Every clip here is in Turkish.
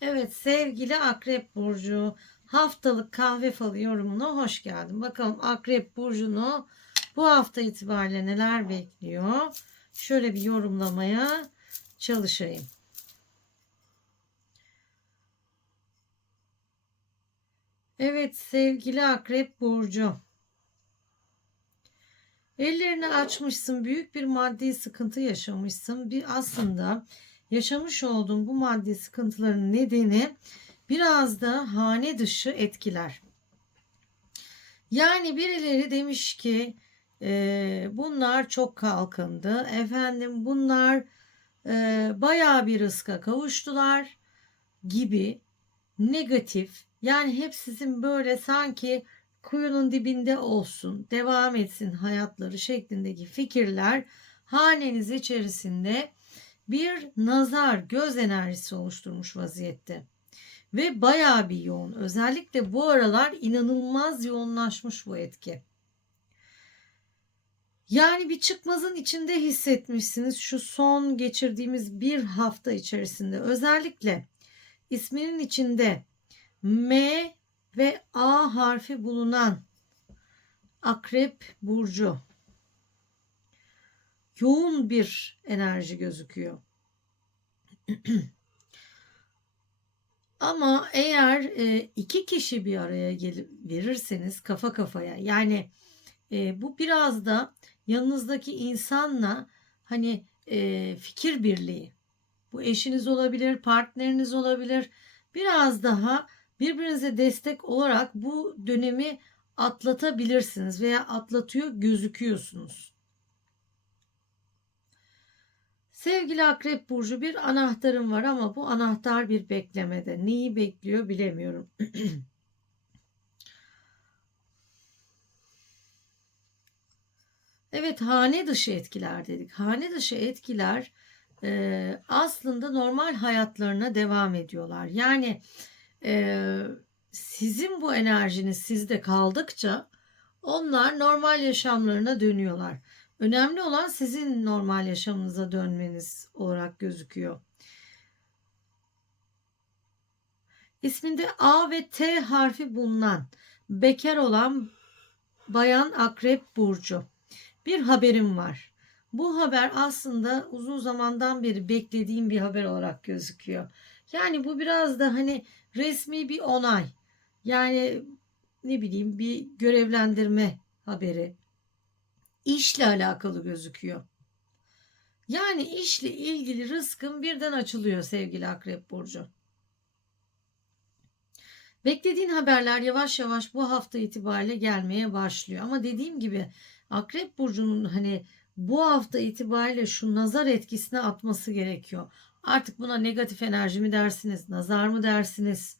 Evet sevgili Akrep Burcu haftalık kahve falı yorumuna hoş geldin. Bakalım Akrep Burcu'nu bu hafta itibariyle neler bekliyor? Şöyle bir yorumlamaya çalışayım. Evet sevgili Akrep Burcu. Ellerini açmışsın, büyük bir maddi sıkıntı yaşamışsın. Bir aslında yaşamış olduğun bu maddi sıkıntıların nedeni biraz da hane dışı etkiler. Yani birileri demiş ki e, bunlar çok kalkındı. Efendim bunlar e, bayağı bir rızka kavuştular gibi negatif yani hep sizin böyle sanki kuyunun dibinde olsun, devam etsin hayatları şeklindeki fikirler haneniz içerisinde bir nazar, göz enerjisi oluşturmuş vaziyette. Ve bayağı bir yoğun. Özellikle bu aralar inanılmaz yoğunlaşmış bu etki. Yani bir çıkmazın içinde hissetmişsiniz şu son geçirdiğimiz bir hafta içerisinde. Özellikle isminin içinde M ve A harfi bulunan Akrep burcu yoğun bir enerji gözüküyor. Ama eğer e, iki kişi bir araya gelip verirseniz kafa kafaya yani e, bu biraz da yanınızdaki insanla hani e, fikir birliği bu eşiniz olabilir partneriniz olabilir biraz daha birbirinize destek olarak bu dönemi atlatabilirsiniz veya atlatıyor gözüküyorsunuz. Sevgili Akrep Burcu bir anahtarım var ama bu anahtar bir beklemede. Neyi bekliyor bilemiyorum. evet hane dışı etkiler dedik. Hane dışı etkiler e, aslında normal hayatlarına devam ediyorlar. Yani e, sizin bu enerjiniz sizde kaldıkça onlar normal yaşamlarına dönüyorlar. Önemli olan sizin normal yaşamınıza dönmeniz olarak gözüküyor. İsminde A ve T harfi bulunan bekar olan Bayan Akrep Burcu. Bir haberim var. Bu haber aslında uzun zamandan beri beklediğim bir haber olarak gözüküyor. Yani bu biraz da hani resmi bir onay. Yani ne bileyim bir görevlendirme haberi işle alakalı gözüküyor. Yani işle ilgili rızkın birden açılıyor sevgili Akrep Burcu. Beklediğin haberler yavaş yavaş bu hafta itibariyle gelmeye başlıyor. Ama dediğim gibi Akrep Burcu'nun hani bu hafta itibariyle şu nazar etkisine atması gerekiyor. Artık buna negatif enerji mi dersiniz, nazar mı dersiniz?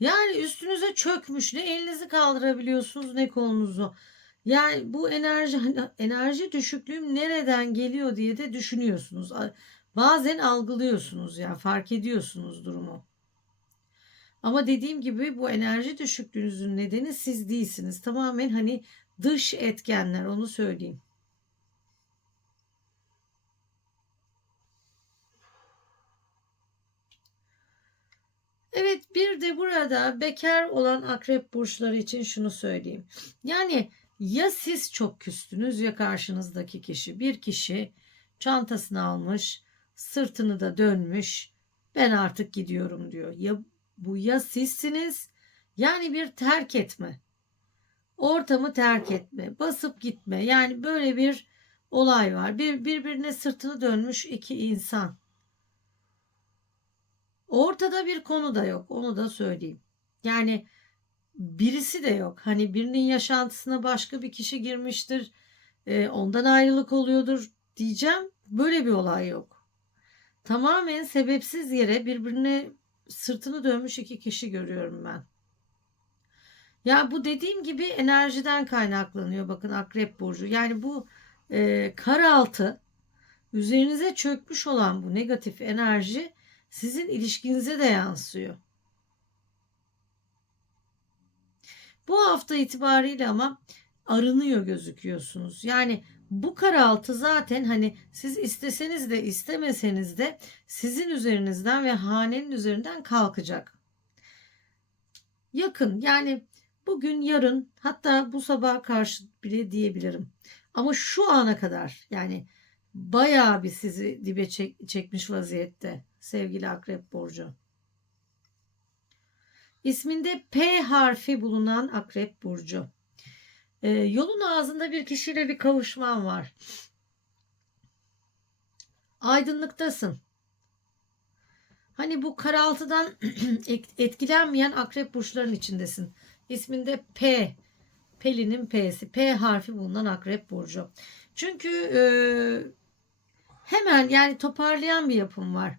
Yani üstünüze çökmüş ne elinizi kaldırabiliyorsunuz ne kolunuzu. Yani bu enerji hani enerji düşüklüğüm nereden geliyor diye de düşünüyorsunuz. Bazen algılıyorsunuz yani fark ediyorsunuz durumu. Ama dediğim gibi bu enerji düşüklüğünüzün nedeni siz değilsiniz. Tamamen hani dış etkenler onu söyleyeyim. Evet bir de burada bekar olan akrep burçları için şunu söyleyeyim. Yani ya siz çok küstünüz ya karşınızdaki kişi. Bir kişi çantasını almış, sırtını da dönmüş. Ben artık gidiyorum diyor. Ya bu ya sizsiniz yani bir terk etme. Ortamı terk etme, basıp gitme. Yani böyle bir olay var. Bir birbirine sırtını dönmüş iki insan. Ortada bir konu da yok. Onu da söyleyeyim. Yani birisi de yok. Hani birinin yaşantısına başka bir kişi girmiştir. E, ondan ayrılık oluyordur diyeceğim. Böyle bir olay yok. Tamamen sebepsiz yere birbirine sırtını dönmüş iki kişi görüyorum ben. Ya bu dediğim gibi enerjiden kaynaklanıyor bakın akrep burcu. Yani bu e, karaltı üzerinize çökmüş olan bu negatif enerji sizin ilişkinize de yansıyor. Bu hafta itibariyle ama arınıyor gözüküyorsunuz. Yani bu karaltı zaten hani siz isteseniz de istemeseniz de sizin üzerinizden ve hanenin üzerinden kalkacak. Yakın yani bugün yarın hatta bu sabah karşı bile diyebilirim. Ama şu ana kadar yani bayağı bir sizi dibe çek- çekmiş vaziyette sevgili Akrep Burcu. İsminde P harfi bulunan Akrep Burcu. Ee, yolun ağzında bir kişiyle bir kavuşman var. Aydınlıktasın. Hani bu karaltıdan etkilenmeyen akrep burçların içindesin. İsminde P. Pelin'in P'si. P harfi bulunan akrep burcu. Çünkü e, hemen yani toparlayan bir yapım var.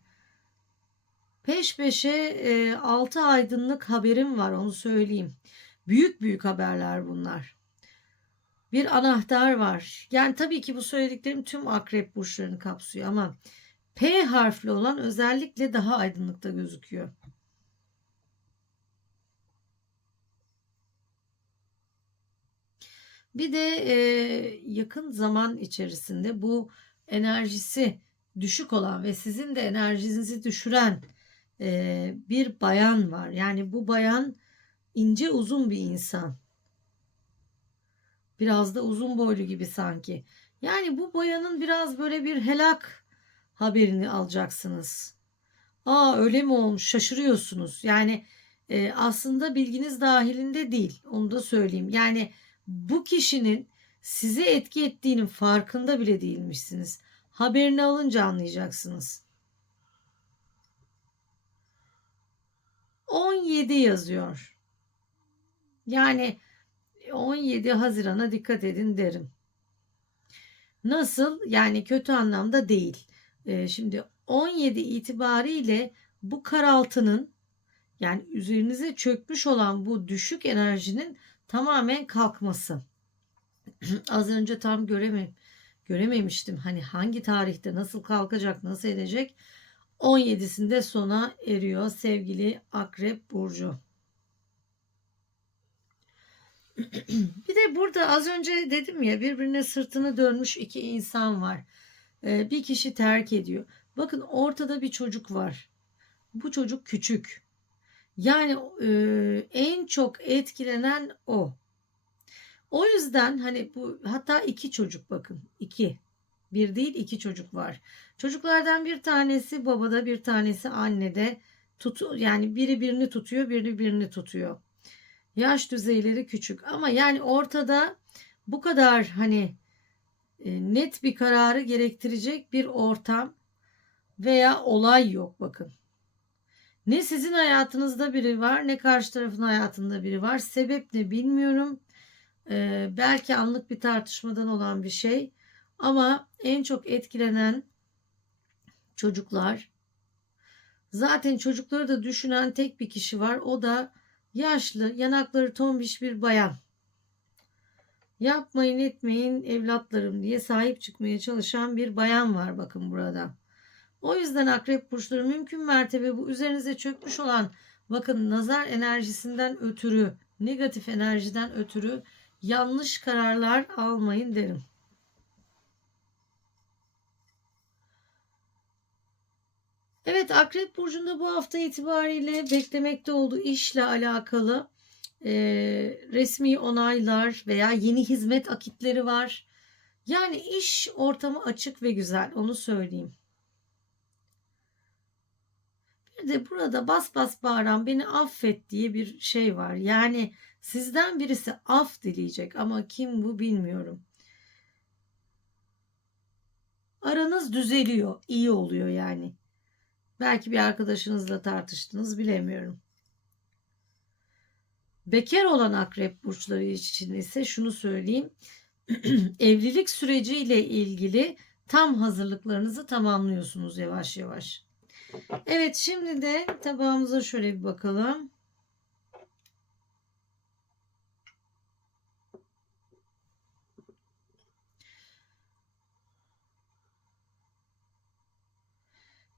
Peş peşe e, 6 aydınlık haberim var onu söyleyeyim. Büyük büyük haberler bunlar. Bir anahtar var. Yani tabii ki bu söylediklerim tüm akrep burçlarını kapsıyor ama P harfli olan özellikle daha aydınlıkta gözüküyor. Bir de e, yakın zaman içerisinde bu enerjisi düşük olan ve sizin de enerjinizi düşüren e, bir bayan var. Yani bu bayan ince uzun bir insan. Biraz da uzun boylu gibi sanki. Yani bu bayanın biraz böyle bir helak haberini alacaksınız. Aa öyle mi olmuş şaşırıyorsunuz. Yani e, aslında bilginiz dahilinde değil. Onu da söyleyeyim. Yani bu kişinin size etki ettiğinin farkında bile değilmişsiniz. Haberini alınca anlayacaksınız. 17 yazıyor. Yani 17 Haziran'a dikkat edin derim. Nasıl? Yani kötü anlamda değil. Ee, şimdi 17 itibariyle bu karaltının yani üzerinize çökmüş olan bu düşük enerjinin tamamen kalkması. Az önce tam göreme, görememiştim. Hani hangi tarihte nasıl kalkacak, nasıl edecek? 17'sinde sona eriyor sevgili Akrep Burcu. bir de burada az önce dedim ya birbirine sırtını dönmüş iki insan var. Ee, bir kişi terk ediyor. Bakın ortada bir çocuk var. Bu çocuk küçük. Yani e, en çok etkilenen o. O yüzden hani bu hatta iki çocuk bakın iki bir değil iki çocuk var. Çocuklardan bir tanesi babada bir tanesi annede tut yani biri birini tutuyor biri birini tutuyor. Yaş düzeyleri küçük ama yani ortada bu kadar hani e, net bir kararı gerektirecek bir ortam veya olay yok bakın. Ne sizin hayatınızda biri var ne karşı tarafın hayatında biri var. Sebep ne bilmiyorum. Ee, belki anlık bir tartışmadan olan bir şey. Ama en çok etkilenen çocuklar. Zaten çocukları da düşünen tek bir kişi var. O da yaşlı, yanakları tombiş bir bayan. Yapmayın etmeyin evlatlarım diye sahip çıkmaya çalışan bir bayan var bakın burada. O yüzden akrep burçları mümkün mertebe bu üzerinize çökmüş olan bakın nazar enerjisinden ötürü, negatif enerjiden ötürü yanlış kararlar almayın derim. Evet Akrep Burcu'nda bu hafta itibariyle beklemekte olduğu işle alakalı e, resmi onaylar veya yeni hizmet akitleri var. Yani iş ortamı açık ve güzel onu söyleyeyim. Bir de burada bas bas bağıran beni affet diye bir şey var. Yani sizden birisi af dileyecek ama kim bu bilmiyorum. Aranız düzeliyor, iyi oluyor yani. Belki bir arkadaşınızla tartıştınız bilemiyorum. Bekar olan akrep burçları için ise şunu söyleyeyim. Evlilik süreciyle ilgili tam hazırlıklarınızı tamamlıyorsunuz yavaş yavaş. Evet şimdi de tabağımıza şöyle bir bakalım.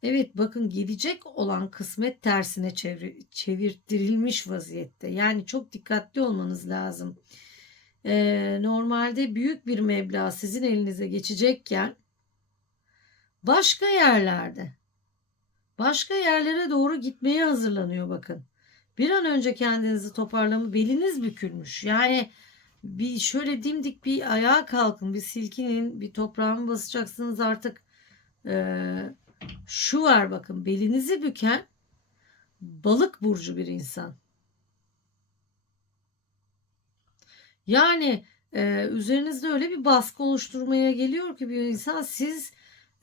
Evet bakın gelecek olan kısmet tersine çevir, çevirtirilmiş vaziyette. Yani çok dikkatli olmanız lazım. e, normalde büyük bir meblağ sizin elinize geçecekken başka yerlerde başka yerlere doğru gitmeye hazırlanıyor bakın. Bir an önce kendinizi toparlama beliniz bükülmüş. Yani bir şöyle dimdik bir ayağa kalkın, bir silkinin, bir toprağa mı basacaksınız artık. Ee, şu var bakın belinizi büken balık burcu bir insan. Yani e, üzerinizde öyle bir baskı oluşturmaya geliyor ki bir insan siz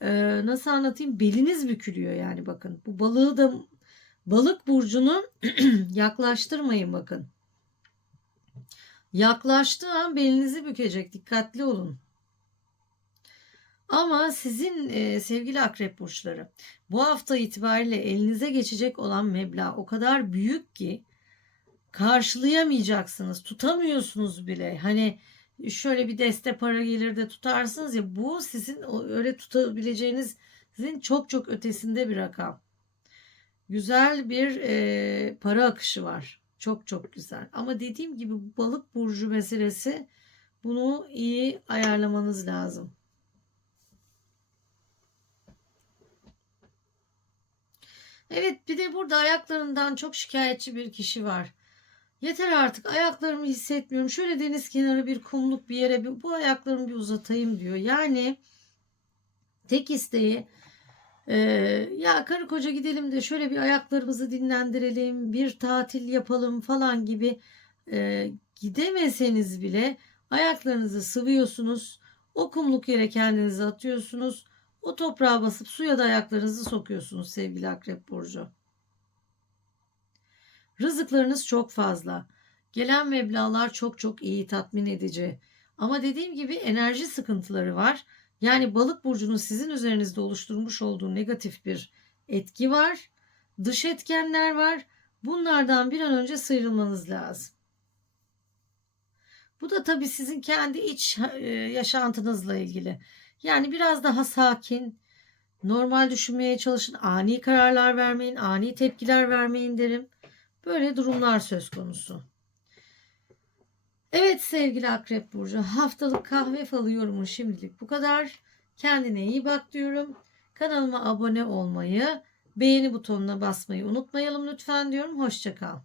e, nasıl anlatayım beliniz bükülüyor yani bakın. Bu balığı da balık burcunu yaklaştırmayın bakın. Yaklaştığı an belinizi bükecek. Dikkatli olun. Ama sizin e, sevgili akrep burçları bu hafta itibariyle elinize geçecek olan meblağ o kadar büyük ki karşılayamayacaksınız. Tutamıyorsunuz bile. Hani şöyle bir deste para gelir de tutarsınız ya bu sizin öyle tutabileceğiniz sizin çok çok ötesinde bir rakam. Güzel bir e, para akışı var. Çok çok güzel. Ama dediğim gibi balık burcu meselesi bunu iyi ayarlamanız lazım. Evet bir de burada ayaklarından çok şikayetçi bir kişi var. Yeter artık ayaklarımı hissetmiyorum. Şöyle deniz kenarı bir kumluk bir yere bir, bu ayaklarımı bir uzatayım diyor. Yani tek isteği e, ya karı koca gidelim de şöyle bir ayaklarımızı dinlendirelim, bir tatil yapalım falan gibi e, gidemeseniz bile ayaklarınızı sıvıyorsunuz. O kumluk yere kendinizi atıyorsunuz. O toprağa basıp suya da ayaklarınızı sokuyorsunuz sevgili Akrep Burcu. Rızıklarınız çok fazla. Gelen meblağlar çok çok iyi tatmin edici. Ama dediğim gibi enerji sıkıntıları var. Yani balık burcunun sizin üzerinizde oluşturmuş olduğu negatif bir etki var. Dış etkenler var. Bunlardan bir an önce sıyrılmanız lazım. Bu da tabii sizin kendi iç e, yaşantınızla ilgili. Yani biraz daha sakin, normal düşünmeye çalışın. Ani kararlar vermeyin, ani tepkiler vermeyin derim. Böyle durumlar söz konusu. Evet sevgili Akrep Burcu haftalık kahve falı yorumun şimdilik bu kadar. Kendine iyi bak diyorum. Kanalıma abone olmayı, beğeni butonuna basmayı unutmayalım lütfen diyorum. Hoşçakal.